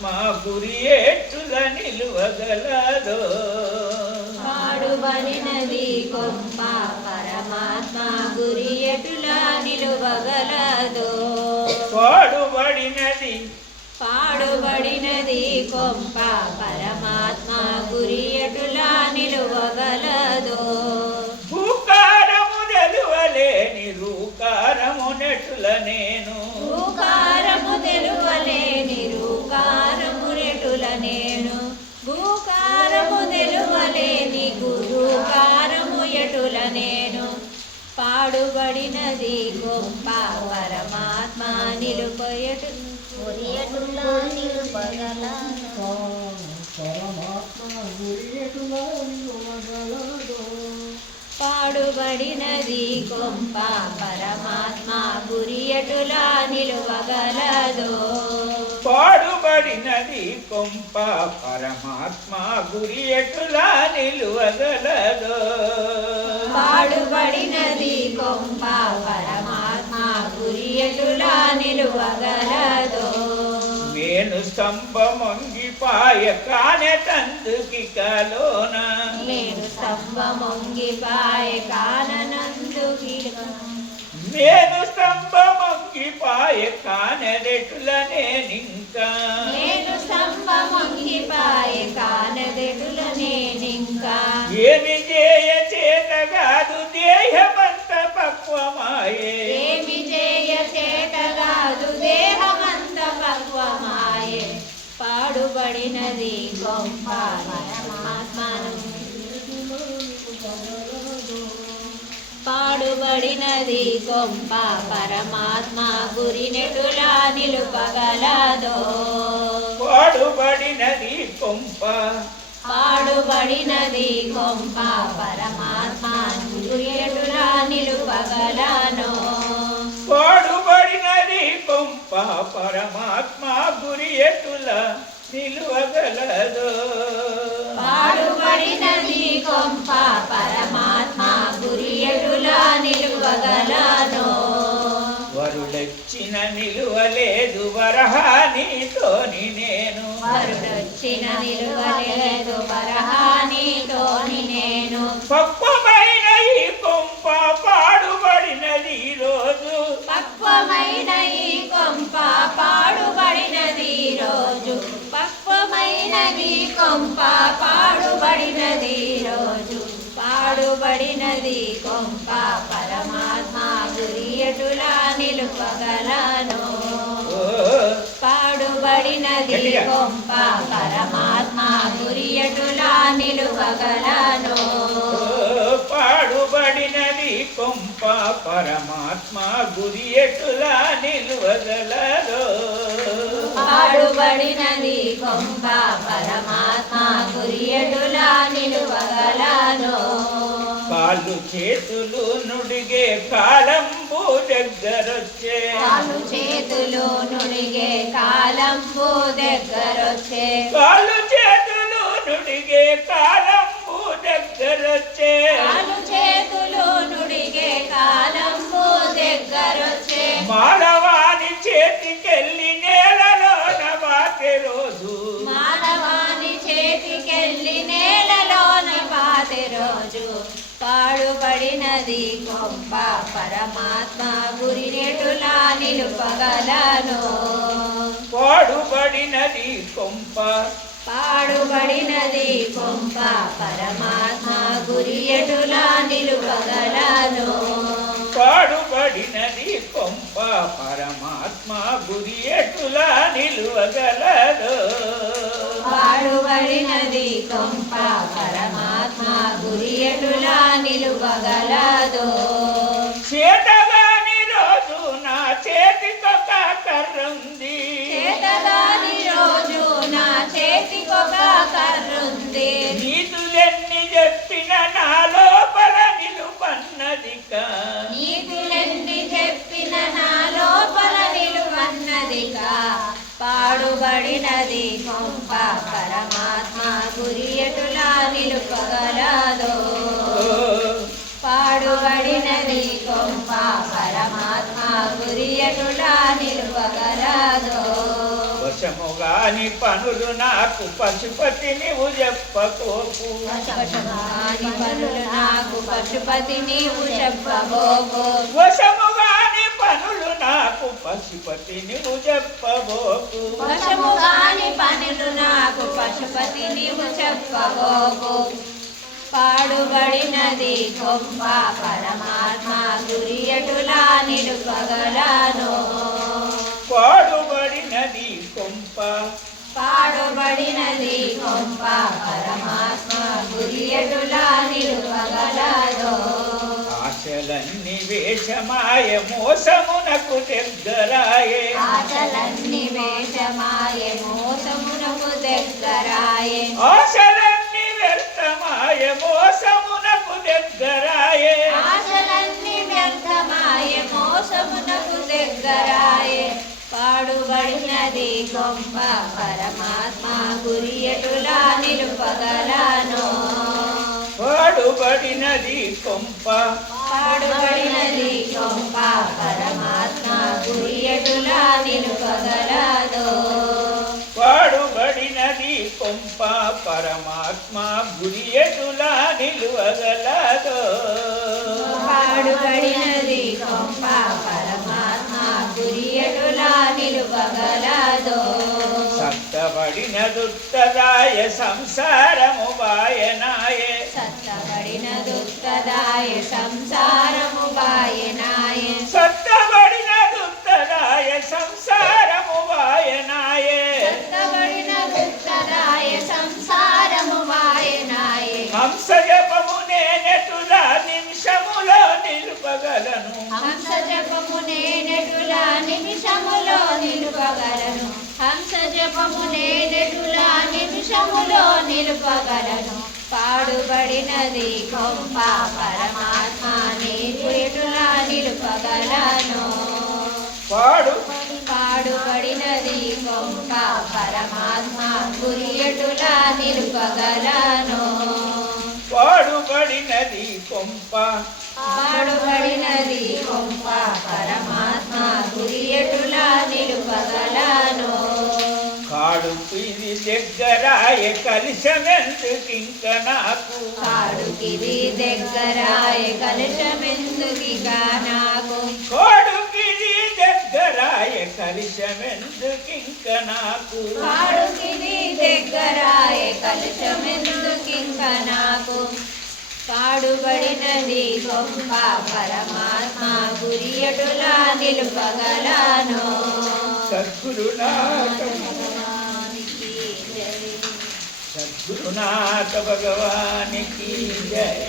పరమాత్మ గురి ఎట్టుల నిలువగలదో పాడుబడినది గొప్ప పరమాత్మ గురి ఎటుల నిలువగలదో పాడుబడినది గొప్ప పరమాత్మ గురి ఎటుల నిలువగలదో భూకారము తెలువలేని రూకారము నెటుల నేను భూకారము తెలువలేని రూకారము నెటుల నేను భూకారము తెలువలేని గురుకారము ఎటుల నేను పాడుబడినది గొప్ప పరమాత్మ నిలుపయటు పాడుబడినది గొప్ప పరమాత్మ గురి ఎటులా నిలువగలదో పాడుబడినది కొంప పరమాత్మ గురి ఎటులా నిలువగలదో పాడుబడినది కొంప పరమాత్మ గురి ఎటులా నిలువగలదో నేను స్తంభమొంగిపాయ కానె తందుకికలోన నేను స్తంభమొంగిపాయ కాననందుకిక నేను స్తంభమొంగిపాయ కానెదెటుల నేనింకా నేను స్తంభమొంగిపాయ కానదెటుల నేనింకా ఏమి చేయ చేతగాదు దేహమంత పక్వమాయే ఏమి చేయ చేతగాదు దేహమంత పక్వమాయే పాడుబడినది గొప్ప పరమాత్మను పాడుబడినది గొప్ప పరమాత్మ గురినెటులా నిలుపగలదో పాడుబడినది కొంప పాడుబడినది గొప్ప పరమాత్మ గురినెటులా నిలుపగలనో పాడుబడినది కొంప పరమాత్మ గురి ఎటుల నిలువగలదో పాడుబడినది గొప్ప పరమాత్మ గురి ఎటులా నిలువగలనో వరుడొచ్చిన నిలువలేదు వరహానితోని నేను వరుడొచ్చిన నిలువలేదు వరహానితోని నేను పక్వమైన ఈ కొంప పాడుబడినది ఈ రోజు పక్వమైన ఈ కొంప పాడుబడినది రోజు పక్వమైన ఈ కొంప పాడుబడినది రోజు పాడుబడినది కొంప పరమాత్మ గురి ఎటులా నిలుపగలను పాడుబడినది కొంప పరమాత్మ గురి ఎటులా నిలుపగలను పాడుబడినది కొంప పరమాత్మ గురి ఎటులా నిలువగలదో పాడుబడినది కొంప పరమాత్మ గురి ఎటులా నిలువగలనో కాళ్ళు చేతులు నుడిగే కాలంబు దగ్గరొచ్చే కాళ్ళు చేతులు నుడిగే కాలంబు దగ్గరొచ్చే కాళ్ళు చేతులు నుడిగే కాలంబు దగ్గరొచ్చే కాళ్ళు చేతులు నుడిగే కాలంబు దగ్గరొచ్చే మానవాని చేతికెళ్ళి నేలలోన బాటే రోజు మానవాని చేతికెళ్ళి నేలలోన పాతే రోజు పాడుబడినది గొప్ప పరమాత్మ గురినెటులా నిలుపగలను పాడుబడినది కొంప పాడుబడినది గొప్ప పరమాత్మ గురి ఎటులా నిలుపగలను పాడుబడినది కొంప పరమాత్మ గురి ఎటులా నిలువగలదో పాడుబడినది గొప్ప పరమాత్మ గురి ఎటులా నిలుపగలదో చేతగాని రోజు నా చేతికొక కర్రుంది చేతగాని రోజు నా చేతికొక కర్రుంది నీతులెన్ని చెప్పిన నా లోపల నిలుపన్నదిక నీతులెన్ని చెప్పిన నా లోపల నిలువన్నదిగా పాడుబడినది గొప్ప పరమాత్మ గురి ఎటులా నిలుపగలదో పాడుబడినది గొప్ప పరమాత్మ గురి ఎటులా నిలుపగలదో వశముగాని పనులు నాకు పశుపతి నీవు చెప్పకోకు వశముగాని పనులు నాకు పశుపతి నీవు చెప్పబోకు వశముగాని పనులు నాకు పశుపతి నీవు చెప్పబోకు వశముగాని పనులు నాకు పశుపతి నీవు చెప్పబోకు పాడుబడినది గొప్ప పరమాత్మ గురియటులా నిలుపగలను పాడుబడినది కొంప పాడుబడినది గొప్ప పరమాత్మ గురియటులా నిలుపగలను ఆశలన్నీ వేషమాయ మోసమునకు దగ్గరాయే ఆశలన్నీ వేషమాయే మోసమునకు దగ్గరాయే ఆశలన్నీ వ్యర్థమాయ మోసమునకు దగ్గరాయే ఆశలన్నీ వ్యర్థమాయే మోసమునకు దగ్గరాయే పాడుబడినది గొప్ప పరమాత్మ గురియటులా నిలుపగలను పాడుబడినది కొంప పాడుబడినది గొప్ప పరమాత్మ గురియటులా నిలుపగలదు పాడుబడినది కొంప పరమాత్మ గురి ఎటులా నిలువగలదో పాడుబడినది గొప్ప పరమాత్మ గురియటులా నిలుపగలదు సత్తబడిన దుత్తదాయ సంసారము వాయనాయే సత్తబడిన దుఃఖదాయ సంసారము బాయనాయ సత్తబడిన దుత్తదాయ సంసారము వాయనాయే సత్తబడిన దుఃఖదాయ సంసారము బాయనాయ హంస జపము నేనెటులా నిమిషములో నిలుపగలను హంస జపము నేనెటులా నిమిషములో నిలుపగలను హంస జపము నేనెటులా నిమిషములో నిలుపగలను పాడుబడినది గొప్ప పరమాత్మ నీకు ఎటులా నిలుపగలను పాడుబడినది గొప్ప పరమాత్మ గురి ఎటులా నిలుపగలను పాడుబడినది కొంప పాడుబడినది గొప్ప పరమాత్మ గురి ఎటులా నిలుపగలను కాడుకు ఇది దగ్గరాయ కలిసమెందుకింక నాకు కాడుకిది దగ్గరాయ కలుషమెందుకిక నాకు కాడుకిది దగ్గరాయ కలిసమెందుకింక నాకు కాడుకిది దగ్గరాయ కలుషమెందుకింక నాకు పాడుబడినది గొప్ప పరమాత్మ గురి ఎటులా నిలుపగలను సద్గురునాథ భగవానికి జై. సద్గురునాథ భగవానికి జయ